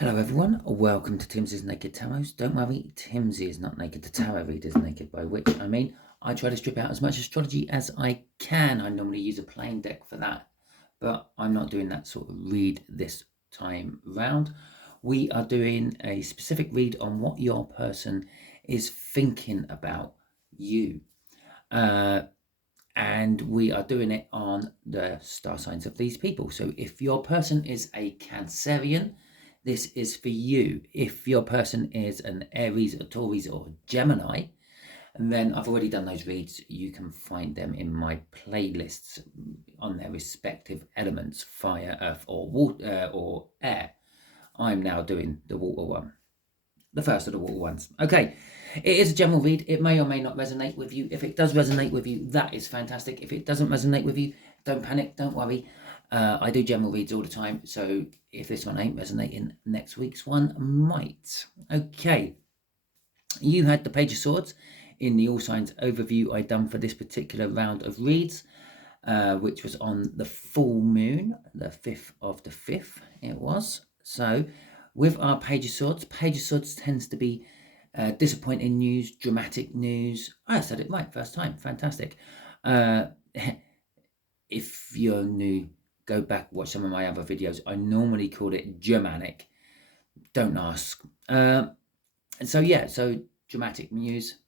Hello everyone, welcome to Timsy's Naked Tarot. Don't worry, Timsy is not naked, the tarot reader is naked, by which I mean I try to strip out as much astrology as I can. I normally use a plain deck for that, but I'm not doing that sort of read this time round. We are doing a specific read on what your person is thinking about you. And we are doing it on the star signs of these people. So if your person is a Cancerian, this is for you. If your person is an Aries, a Taurus, or a Gemini, and then I've already done those reads. You can find them in my playlists on their respective elements, fire, earth, or water, or air. I'm now doing the water one, the first of the water ones. Okay, it is a general read. It may or may not resonate with you. If it does resonate with you, that is fantastic. If it doesn't resonate with you, don't panic, don't worry. I do general reads all the time, so if this one ain't resonating, next week's one might. Okay, you had the Page of Swords in the All Signs overview I done for this particular round of reads, which was on the full moon, the 5th of the 5th it was. So with our Page of Swords tends to be disappointing news, dramatic news. I said it right first time, fantastic. If you're new, go back, watch some of my other videos. I normally call it Germanic. Don't ask. So dramatic news.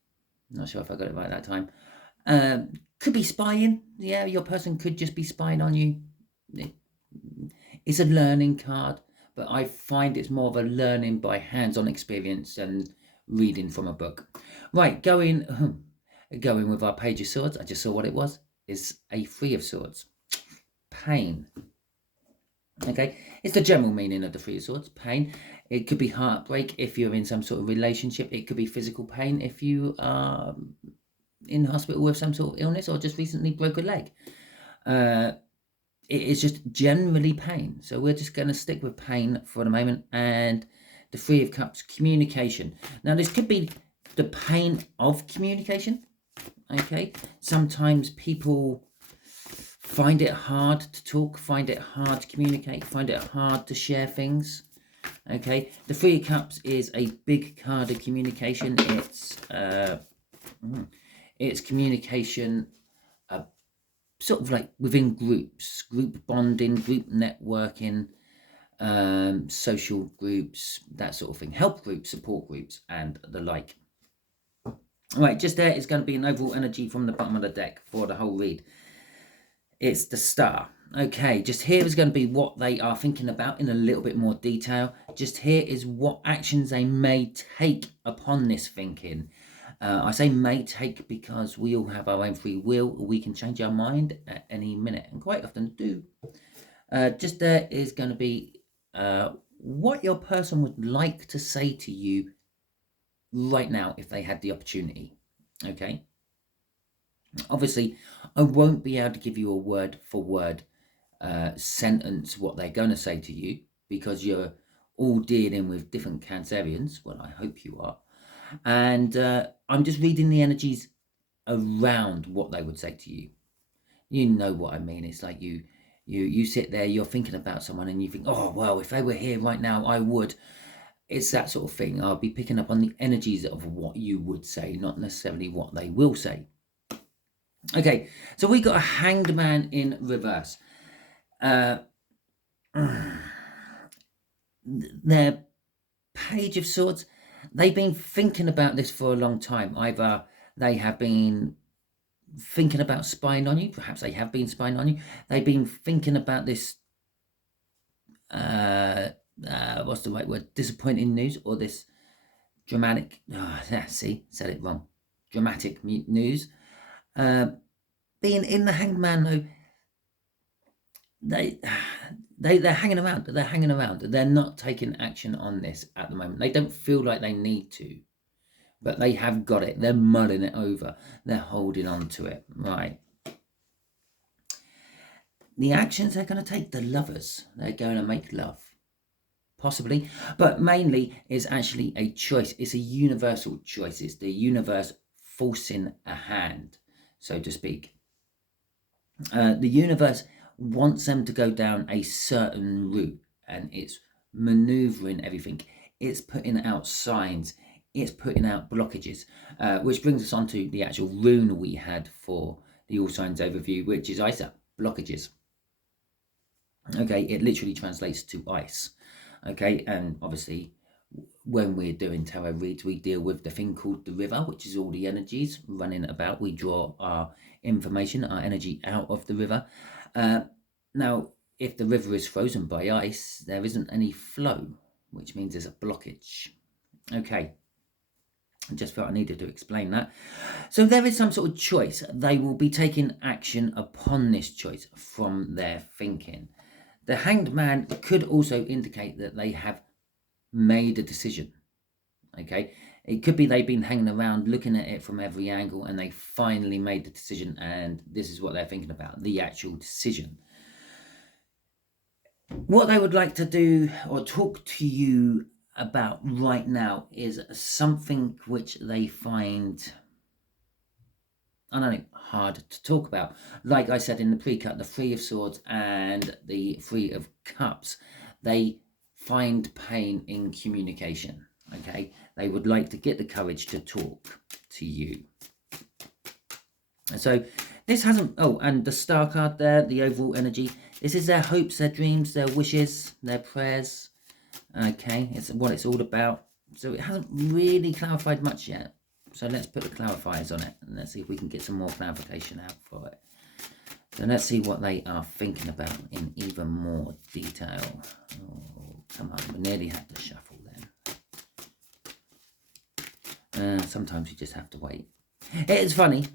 Not sure if I got it right that time. Could be spying. Yeah, your person could just be spying on you. It's a learning card, but I find it's more of a learning by hands-on experience and reading from a book. Right, going with our Page of Swords. I just saw what it was. Is a Three of Swords. Pain. Okay, it's the general meaning of the Three of Swords, pain. It could be heartbreak if you're in some sort of relationship. It could be physical pain if you are in hospital with some sort of illness or just recently broke a leg. It is just generally pain. So we're just going to stick with pain for the moment. And the Three of Cups, communication. Now, this could be the pain of communication. Okay, sometimes people find it hard to talk, find it hard to communicate, find it hard to share things. Okay, the Three of Cups is a big card of communication. It's communication, sort of like within groups, group bonding, group networking, social groups, that sort of thing, help groups, support groups, and the like. All right, just there is going to be an overall energy from the bottom of the deck for the whole read. It's the Star. Okay, just here is going to be what they are thinking about in a little bit more detail. Just here is what actions they may take upon this thinking. I say may take because we all have our own free will. We can change our mind at any minute, and quite often do. Just there is going to be what your person would like to say to you right now if they had the opportunity. Okay. Obviously, I won't be able to give you a word for word sentence what they're going to say to you because you're all dealing with different Cancerians. Well, I hope you are. And I'm just reading the energies around what they would say to you. You know what I mean. It's like you sit there, you're thinking about someone and you think, oh, well, if they were here right now, I would. It's that sort of thing. I'll be picking up on the energies of what you would say, not necessarily what they will say. Okay, so we got a Hanged Man in reverse. Their Page of Swords, they've been thinking about this for a long time. Either they have been thinking about spying on you, perhaps they have been spying on you. They've been thinking about this, what's the right word, disappointing news, or this dramatic, see, said it wrong, dramatic news. Being in the Hanged Man, though, they're hanging around. They're not taking action on this at the moment. They don't feel like they need to, but they have got it. They're mulling it over. They're holding on to it. Right. The actions they're going to take, the Lovers, they're going to make love. Possibly, but mainly is actually a choice. It's a universal choice. It's the universe forcing a hand, so to speak. The universe wants them to go down a certain route, and it's maneuvering everything. It's putting out signs. It's putting out blockages, which brings us on to the actual rune we had for the all signs overview, which is ISA, blockages. Okay, it literally translates to ice. Okay, and obviously when we're doing tarot reads, we deal with the thing called the river, which is all the energies running about. We draw our information, our energy out of the river. Now, if the river is frozen by ice, there isn't any flow, which means there's a blockage. Okay, I just felt I needed to explain that. So there is some sort of choice. They will be taking action upon this choice from their thinking. The Hanged Man could also indicate that they have made a decision. Okay, it could be they've been hanging around looking at it from every angle and they finally made the decision, and this is what they're thinking about, the actual decision. What they would like to do or talk to you about right now is something which they find, I don't know, hard to talk about. Like I said in the pre-cut, the Three of Swords and the Three of Cups, they find pain in communication. Okay, they would like to get the courage to talk to you. So this hasn't, oh, and the Star card there, the overall energy, this is their hopes, their dreams, their wishes, their prayers. Okay, it's what it's all about. So it hasn't really clarified much yet. So let's put the clarifiers on it and let's see if we can get some more clarification out for it. So let's see what they are thinking about in even more detail. Oh, come on, we nearly had to shuffle then. Sometimes you just have to wait. It's funny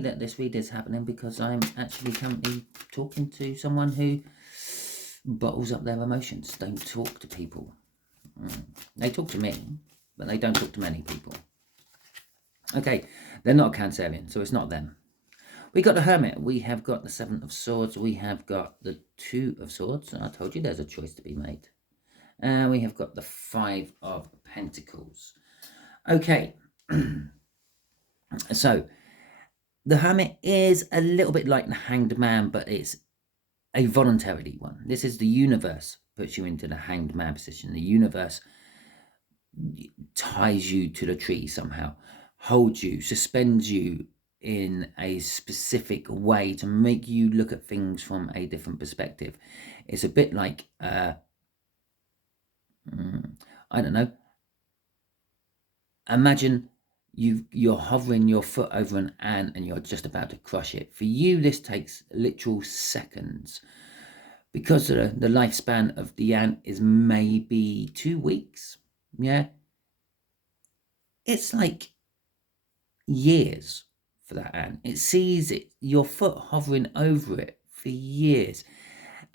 that this read is happening because I'm actually currently talking to someone who bottles up their emotions, don't talk to people. They talk to me, but they don't talk to many people. Okay, they're not a Cancerian, so it's not them. We got the Hermit, we have got the Seven of Swords, we have got the Two of Swords, and I told you there's a choice to be made. And we have got the Five of Pentacles. Okay, so the Hermit is a little bit like the Hanged Man, but it's a voluntarily one. This is the universe puts you into the Hanged Man position. The universe ties you to the tree somehow, holds you, suspends you in a specific way to make you look at things from a different perspective. It's a bit like, I don't know, imagine you're hovering your foot over an ant and you're just about to crush it. For you, this takes literal seconds. Because the lifespan of the ant is maybe 2 weeks, yeah, it's like years for that ant. It sees your foot hovering over it for years.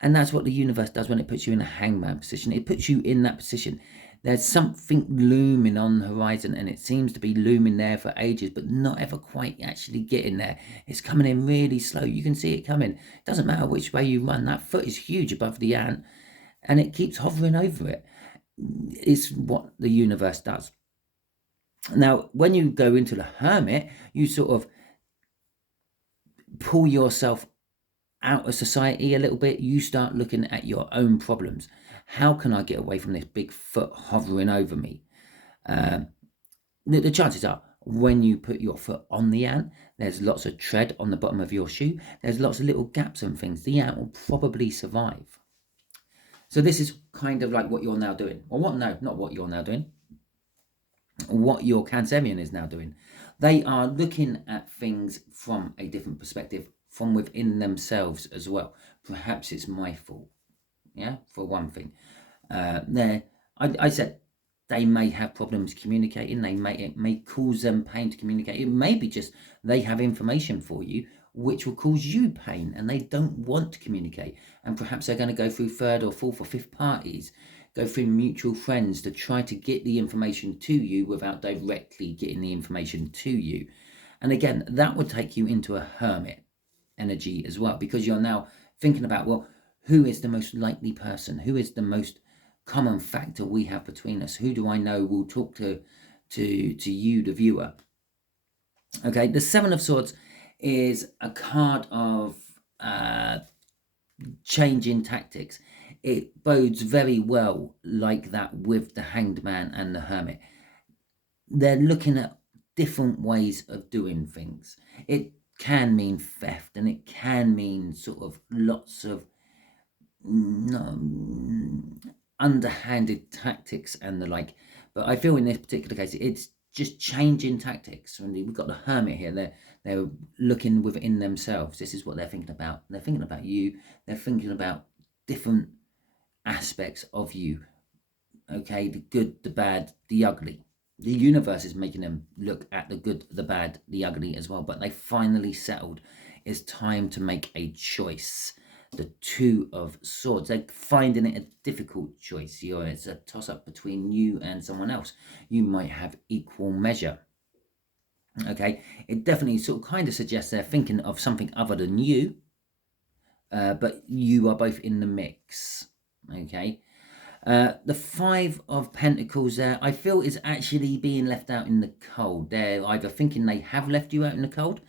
And that's what the universe does when it puts you in a hangman position. It puts you in that position. There's something looming on the horizon, and it seems to be looming there for ages, but not ever quite actually getting there. It's coming in really slow. You can see it coming. It doesn't matter which way you run. That foot is huge above the ant, and it keeps hovering over it. It's what the universe does. Now, when you go into the Hermit, you sort of pull yourself out of society a little bit. You start looking at your own problems. How can I get away from this big foot hovering over me? The chances are, when you put your foot on the ant, there's lots of tread on the bottom of your shoe. There's lots of little gaps and things. The ant will probably survive. So this is kind of like what you're now doing. Or what? No, not what you're now doing. What your Cancerian is now doing. They are looking at things from a different perspective, from within themselves as well. Perhaps it's my fault. Yeah, for one thing. I said they may have problems communicating. It may cause them pain to communicate. It may be just they have information for you which will cause you pain and they don't want to communicate. And perhaps they're going to go through third or fourth or fifth parties, go through mutual friends to try to get the information to you without directly getting the information to you. And again, that would take you into a hermit energy as well, because you're now thinking about, well, who is the most likely person? Who is the most common factor we have between us? Who do I know will talk to you, the viewer? Okay, the Seven of Swords is a card of change in tactics. it bodes very well like that with the Hanged Man and the Hermit. They're looking at different ways of doing things. It can mean theft, and it can mean sort of lots of underhanded tactics and the like. But I feel in this particular case, it's just changing tactics. And we've got the Hermit here. They're looking within themselves. This is what they're thinking about. They're thinking about you. They're thinking about different aspects of you. Okay, the good, the bad, the ugly. The universe is making them look at the good, the bad, the ugly as well. But they finally settled. It's time to make a choice. The Two of Swords. They're finding it a difficult choice. It's a toss-up between you and someone else. You might have equal measure. Okay, it definitely sort of kind of suggests they're thinking of something other than you, but you are both in the mix. Okay, the Five of Pentacles there, I feel, is actually being left out in the cold. They're either thinking they have left you out in the cold,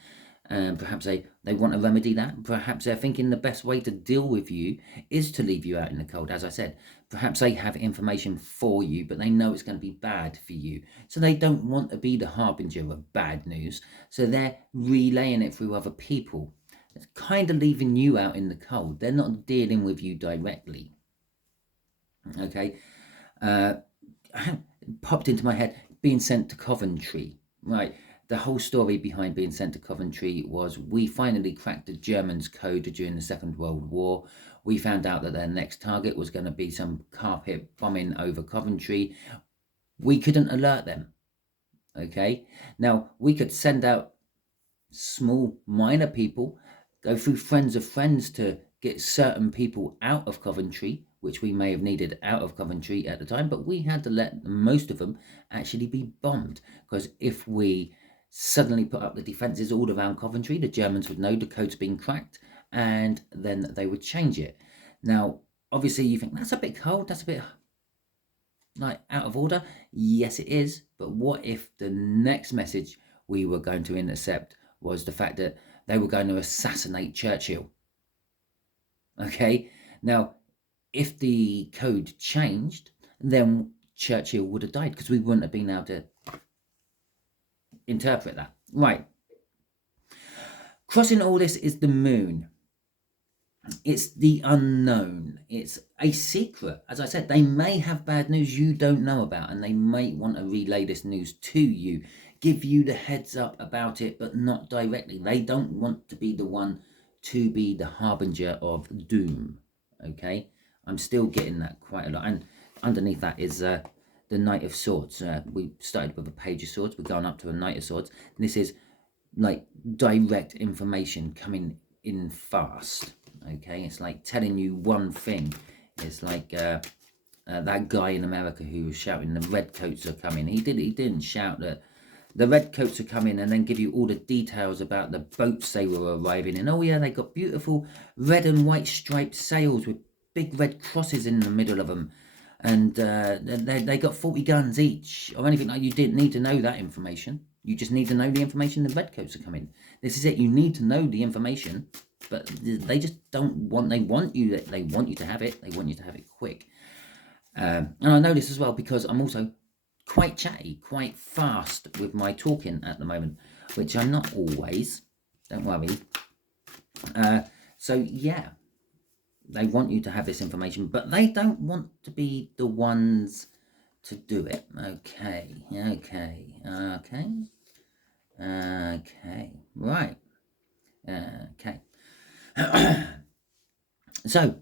perhaps they want to remedy that. Perhaps they're thinking the best way to deal with you is to leave you out in the cold. As I said, perhaps they have information for you, but they know it's going to be bad for you. So they don't want to be the harbinger of bad news. So they're relaying it through other people. It's kind of leaving you out in the cold. They're not dealing with you directly. Okay. Popped into my head, being sent to Coventry. Right. The whole story behind being sent to Coventry was we finally cracked the Germans' code during the Second World War. We found out that their next target was going to be some carpet bombing over Coventry. We couldn't alert them. Okay. Now, we could send out small, minor people, go through friends of friends to get certain people out of Coventry, which we may have needed out of Coventry at the time, but we had to let most of them actually be bombed, because if we suddenly put up the defences all around Coventry, the Germans would know the code's been cracked, and then they would change it. Now, obviously, you think that's a bit cold, that's a bit like out of order. Yes, it is. But what if the next message we were going to intercept was the fact that they were going to assassinate Churchill? Okay, now if the code changed, then Churchill would have died, because we wouldn't have been able to interpret that. Right. Crossing all this is the Moon. It's the unknown. It's a secret. As I said, they may have bad news you don't know about, and they may want to relay this news to you, give you the heads up about it, but not directly. They don't want to be the one to be the harbinger of doom. Okay, I'm still getting that quite a lot. And underneath that is the Knight of Swords. We started with a Page of Swords. We're going up to a Knight of Swords. And this is like direct information coming in fast. Okay, it's like telling you one thing. It's like that guy in America who was shouting the redcoats are coming. He didn't shout that the redcoats are coming and then give you all the details about the boats they were arriving in. Oh yeah, they got beautiful red and white striped sails with big red crosses in the middle of them, and they got 40 guns each, or anything like. You didn't need to know that information. You just need to know the information the redcoats are coming. This is it. You need to know the information, but they just don't want. They want you to have it. They want you to have it quick. And I know this as well because I'm also quite chatty, quite fast with my talking at the moment, which I'm not always. Don't worry. So yeah, they want you to have this information, but they don't want to be the ones to do it. Okay, right. Okay. So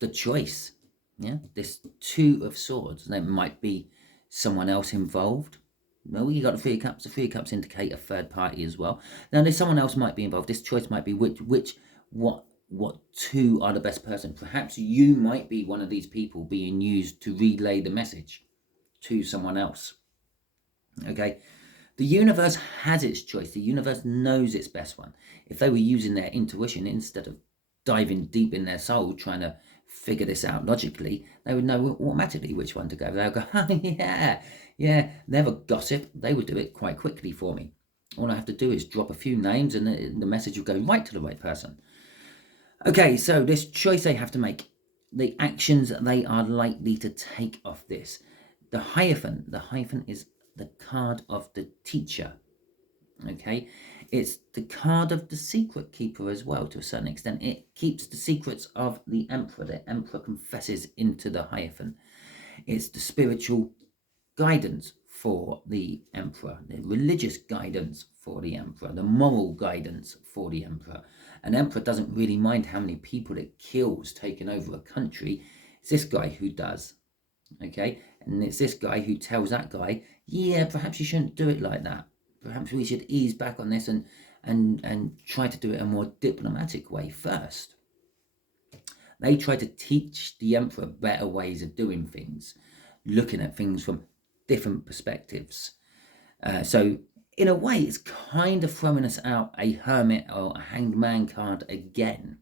the choice, yeah, this Two of Swords. There might be someone else involved. Well, you got the Three of Cups. The Three of Cups indicate a third party as well. Now, there's someone else might be involved. This choice might be what two are the best person. Perhaps you might be one of these people being used to relay the message to someone else. Okay. The universe has its choice. The universe knows its best one. If they were using their intuition instead of diving deep in their soul, trying to figure this out logically, they would know automatically which one to go. They'll go, oh, yeah, never gossip. They would do it quite quickly for me. All I have to do is drop a few names and the message will go right to the right person. Okay, so this choice they have to make. the actions that they are likely to take off this. The Hierophant is the card of the teacher. Okay, it's the card of the secret keeper as well, to a certain extent. It keeps the secrets of the Emperor. The Emperor confesses into the Hierophant. It's the spiritual guidance for the Emperor, the religious guidance for the Emperor, the moral guidance for the Emperor. An emperor doesn't really mind how many people it kills taking over a country. It's this guy who does. Okay, and it's this guy who tells that guy, yeah, perhaps you shouldn't do it like that. Perhaps we should ease back on this and try to do it a more diplomatic way first. They try to teach the emperor better ways of doing things, looking at things from different perspectives. So in a way, it's kind of throwing us out a hermit or a hanged man card again.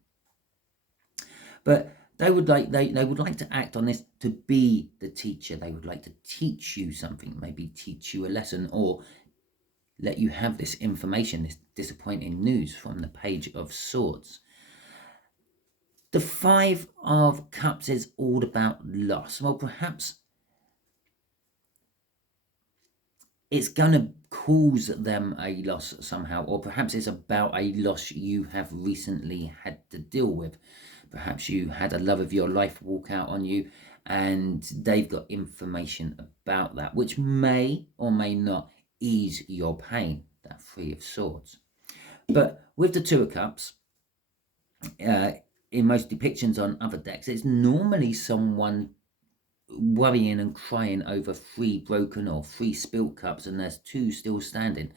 But they would like to act on this to be the teacher. They would like to teach you something, maybe teach you a lesson, or let you have this information, this disappointing news from the Page of Swords. The Five of Cups is all about loss. Well, perhaps it's going to cause them a loss somehow, or perhaps it's about a loss you have recently had to deal with. Perhaps you had a love of your life walk out on you, and they've got information about that, which may or may not ease your pain, that Three of Swords. But with the Two of Cups, in most depictions on other decks, it's normally someone worrying and crying over 3 broken or 3 spilt cups, and there's 2 still standing.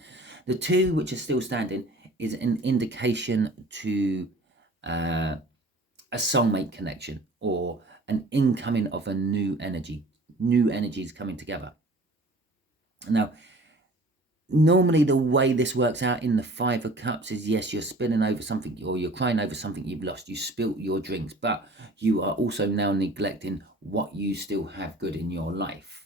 The 2 which are still standing is an indication to a soulmate connection, or an incoming of a new energy. New energies coming together. Now, normally the way this works out in the Five of Cups is, yes, you're spilling over something, or you're crying over something you've lost. You spilt your drinks, but you are also now neglecting what you still have good in your life.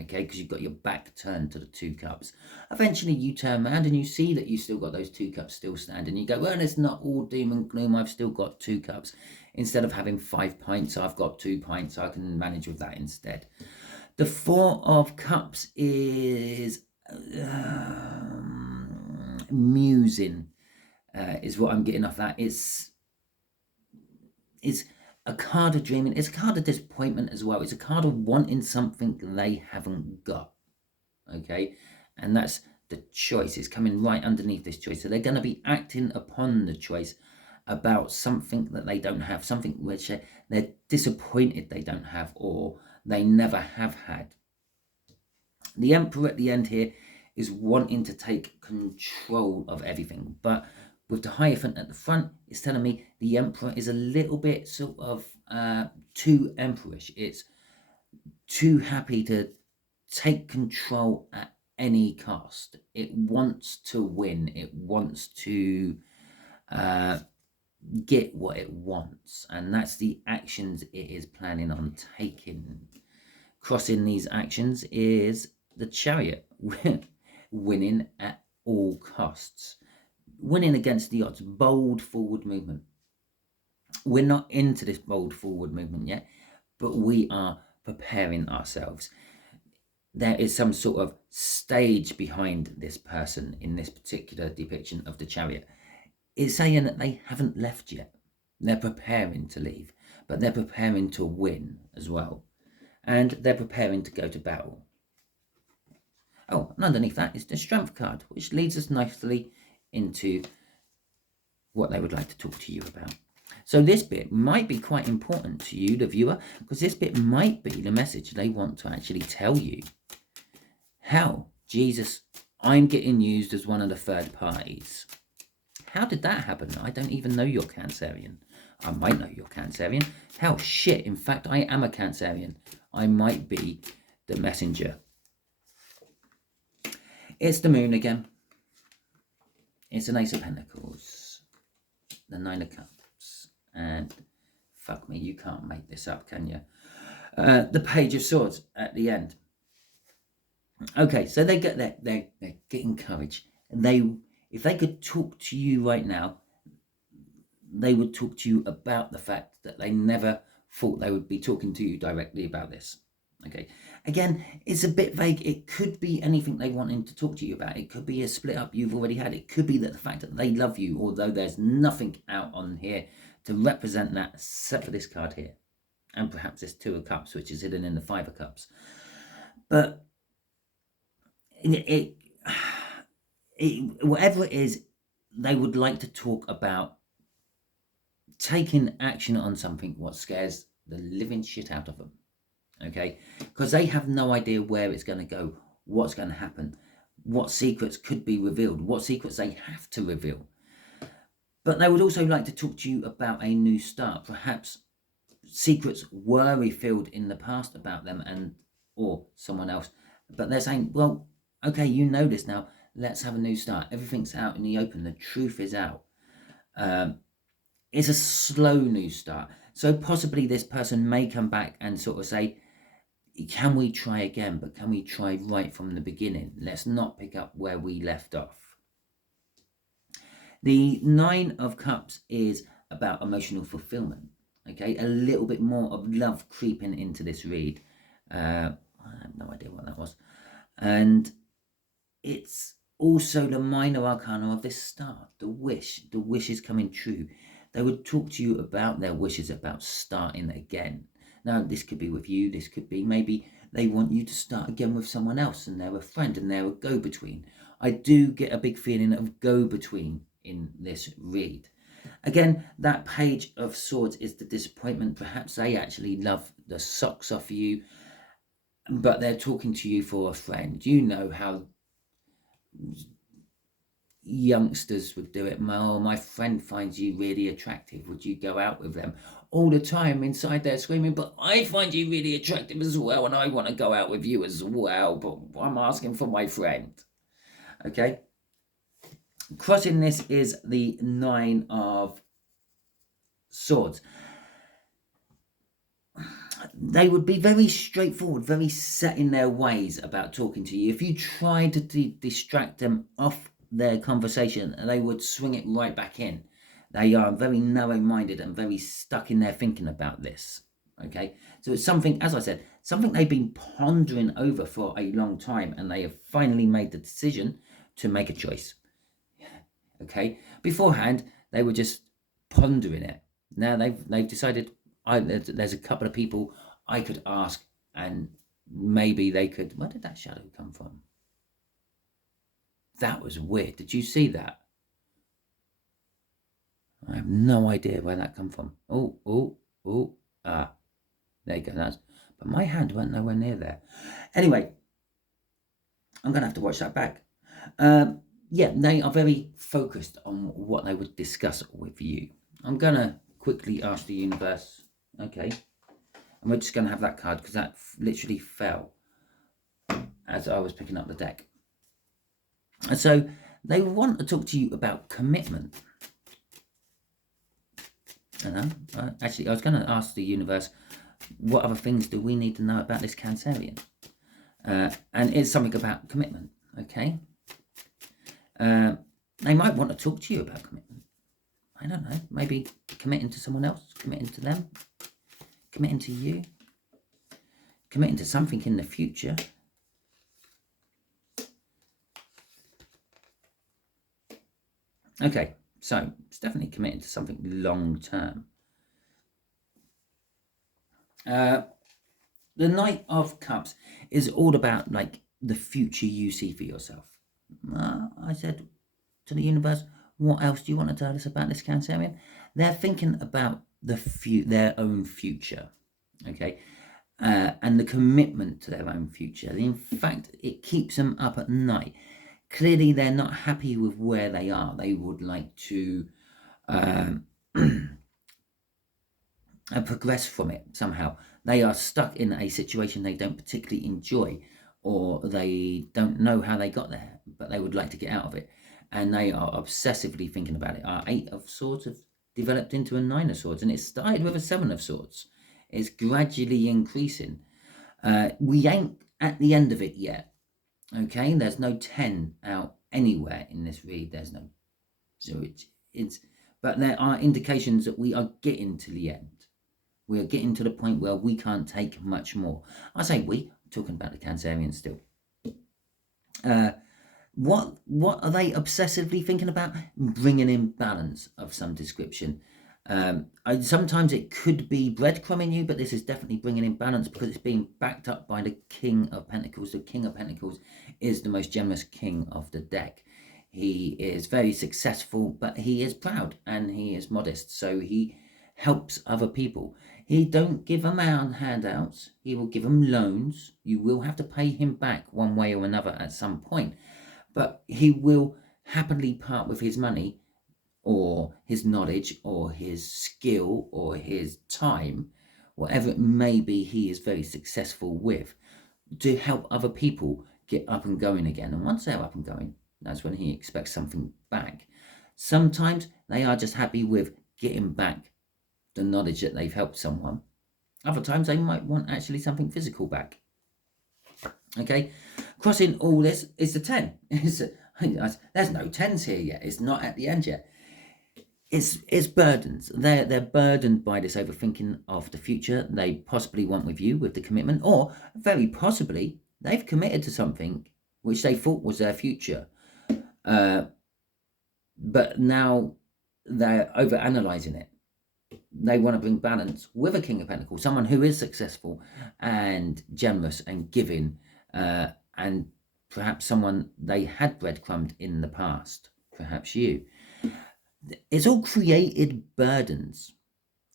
Okay, because you've got your back turned to the 2 cups. Eventually you turn around and you see that you still got those 2 cups still standing. You go, well, it's not all doom and gloom. I've still got 2 cups. Instead of having 5 pints, I've got 2 pints. I can manage with that instead. The Four of Cups is musing, is what I'm getting off that. It's a card of dreaming. It's a card of disappointment as well. It's a card of wanting something they haven't got. Okay, and that's the choice. It's coming right underneath this choice. So they're going to be acting upon the choice about something that they don't have, something which they're disappointed they don't have, or they never have had. The Emperor at the end here is wanting to take control of everything, but with the Hierophant at the front, it's telling me the Emperor is a little bit sort of too emperorish. It's too happy to take control at any cost. It wants to win. It wants to get what it wants, and that's the actions it is planning on taking. Crossing these actions is the Chariot, winning at all costs, winning against the odds, bold forward movement. We're not into this bold forward movement yet, but we are preparing ourselves. There is some sort of stage behind this person in this particular depiction of the Chariot. It's saying that they haven't left yet. They're preparing to leave, but they're preparing to win as well. And they're preparing to go to battle. Oh, and underneath that is the Strength card, which leads us nicely into what they would like to talk to you about. So this bit might be quite important to you, the viewer, because this bit might be the message they want to actually tell you. How? Jesus, I'm getting used as one of the third parties. How did that happen? I don't even know you're Cancerian. I might know you're Cancerian. Hell, shit, in fact, I am a Cancerian. I might be the messenger. It's the Moon again. It's an Ace of Pentacles. The Nine of Cups. And fuck me, you can't make this up, can you? The Page of Swords at the end. Okay, so they get there. They're getting courage. If they could talk to you right now, they would talk to you about the fact that they never thought they would be talking to you directly about this. Okay, again, it's a bit vague. It could be anything they wanted to talk to you about. It could be a split up you've already had. It could be that the fact that they love you, although there's nothing out on here to represent that except for this card here, and perhaps this Two of Cups, which is hidden in the Five of Cups. But whatever it is, they would like to talk about taking action on something what scares the living shit out of them. Okay, because they have no idea where it's going to go, what's going to happen, what secrets could be revealed, what secrets they have to reveal. But they would also like to talk to you about a new start. Perhaps secrets were revealed in the past about them and or someone else, but they're saying, well, okay, you know this now, let's have a new start. Everything's out in the open, the truth is out. It's a slow new start. So possibly this person may come back and sort of say, can we try again, but can we try right from the beginning? Let's not pick up where we left off. The Nine of Cups is about emotional fulfillment. Okay, a little bit more of love creeping into this read. I have no idea what that was. And it's also the minor arcana of this start, the wish. The wish is coming true. They would talk to you about their wishes, about starting again. Now, this could be with you. This could be maybe they want you to start again with someone else and they're a friend and they're a go-between. I do get a big feeling of go-between in this read. Again, that Page of Swords is the disappointment. Perhaps they actually love the socks off you, but they're talking to you for a friend. You know how youngsters would do it. My friend finds you really attractive. Would you go out with them? All the time inside there screaming, but I find you really attractive as well, and I want to go out with you as well, but I'm asking for my friend. Okay. Crossing this is the Nine of Swords. They would be very straightforward, very set in their ways about talking to you. If you try to distract them off their conversation, they would swing it right back in. They are very narrow-minded and very stuck in their thinking about this. Okay, so it's something, as I said, something they've been pondering over for a long time, and they have finally made the decision to make a choice. Okay, beforehand they were just pondering it. Now they've decided, there's a couple of people I could ask, and maybe they could. Where did that shadow come from? That was weird. Did you see that? I have no idea where that come from. There you go. But my hand went nowhere near there. Anyway, I'm going to have to watch that back. Yeah, they are very focused on what they would discuss with you. I'm going to quickly ask the universe. Okay. And we're just going to have that card because that literally fell as I was picking up the deck. And so they want to talk to you about commitment. Actually, I was going to ask the universe, what other things do we need to know about this Cancerian? And it's something about commitment, okay? They might want to talk to you about commitment. I don't know, maybe committing to someone else, committing to them, committing to you, committing to something in the future. Okay, so it's definitely committed to something long term. The Knight of Cups is all about like the future you see for yourself. I said to the universe, what else do you want to tell us about this Cancerian? They're thinking about their own future, okay, and the commitment to their own future. In fact, it keeps them up at night. Clearly, they're not happy with where they are. They would like to progress from it somehow. They are stuck in a situation they don't particularly enjoy, or they don't know how they got there, but they would like to get out of it. And they are obsessively thinking about it. Our Eight of Swords have developed into a Nine of Swords, and it started with a Seven of Swords. It's gradually increasing. We ain't at the end of it yet. Okay, there's no 10 out anywhere in this read. There's no, so it's, but there are indications that we are getting to the end. We're getting to the point where we can't take much more. I say we, I'm talking about the Cancerians still. What are they obsessively thinking about? Bringing in balance of some description. Sometimes it could be breadcrumbing you, but this is definitely bringing in balance because it's being backed up by the King of Pentacles. The King of Pentacles is the most generous king of the deck. He is very successful, but he is proud and he is modest, so he helps other people. He don't give them out handouts. He will give them loans. You will have to pay him back one way or another at some point, but he will happily part with his money or his knowledge or his skill or his time, whatever it may be, he is very successful with, to help other people get up and going again. And once they're up and going, that's when he expects something back. Sometimes they are just happy with getting back the knowledge that they've helped someone. Other times they might want actually something physical back. Okay, crossing all this is the 10. There's no 10s here yet. It's not at the end yet. It's burdens. They're burdened by this overthinking of the future they possibly want with you, with the commitment, or very possibly they've committed to something which they thought was their future, but now they're overanalyzing it. They want to bring balance with a King of Pentacles, someone who is successful and generous and giving, and perhaps someone they had breadcrumbed in the past, perhaps you. It's all created burdens,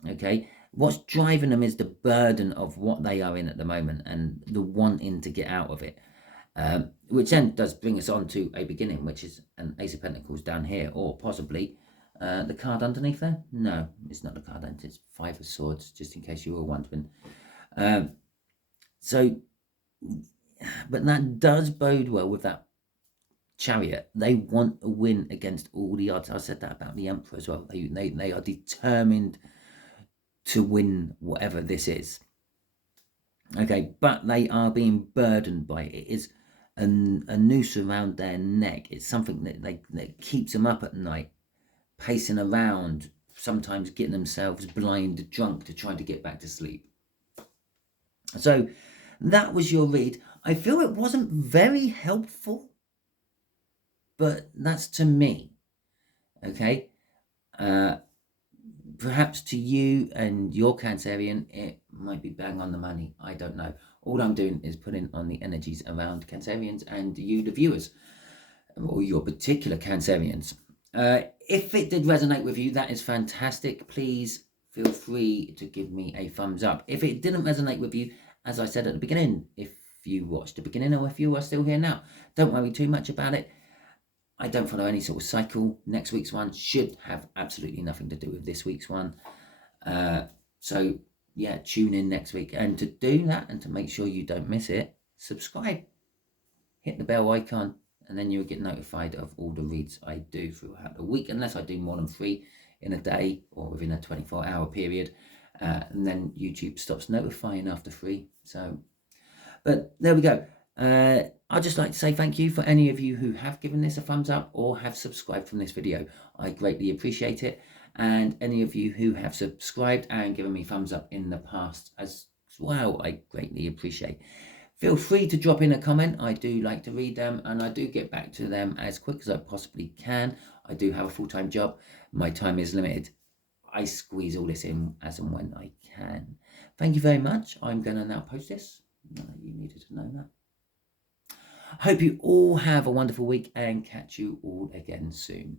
okay? What's driving them is the burden of what they are in at the moment and the wanting to get out of it, which then does bring us on to a beginning, which is an Ace of Pentacles down here, or possibly the card underneath there. No, it's not the card underneath, it's Five of Swords, just in case you were wondering. But that does bode well with that Chariot. They want a win against all the odds. I said that about the Emperor as well. They are determined to win whatever this is. Okay, but they are being burdened by it. It is a noose around their neck. It's something that keeps them up at night, pacing around, sometimes getting themselves blind drunk to try to get back to sleep. So that was your read. I feel it wasn't very helpful, but that's to me, okay? Perhaps to you and your Cancerian, it might be bang on the money. I don't know. All I'm doing is putting on the energies around Cancerians and you, the viewers, or your particular Cancerians. If it did resonate with you, that is fantastic. Please feel free to give me a thumbs up. If it didn't resonate with you, as I said at the beginning, if you watched the beginning or if you are still here now, don't worry too much about it. I don't follow any sort of cycle. Next week's one should have absolutely nothing to do with this week's one. So, yeah, tune in next week. And to do that and to make sure you don't miss it, subscribe. Hit the bell icon, and then you'll get notified of all the reads I do throughout the week, unless I do more than 3 in a day or within a 24-hour period. And then YouTube stops notifying after 3. So, but there we go. I'd just like to say thank you for any of you who have given this a thumbs up or have subscribed from this video. I greatly appreciate it. And any of you who have subscribed and given me thumbs up in the past as well, I greatly appreciate. Feel free to drop in a comment. I do like to read them and I do get back to them as quick as I possibly can. I do have a full-time job. My time is limited. I squeeze all this in as and when I can. Thank you very much. I'm going to now post this. You needed to know that. Hope you all have a wonderful week and catch you all again soon.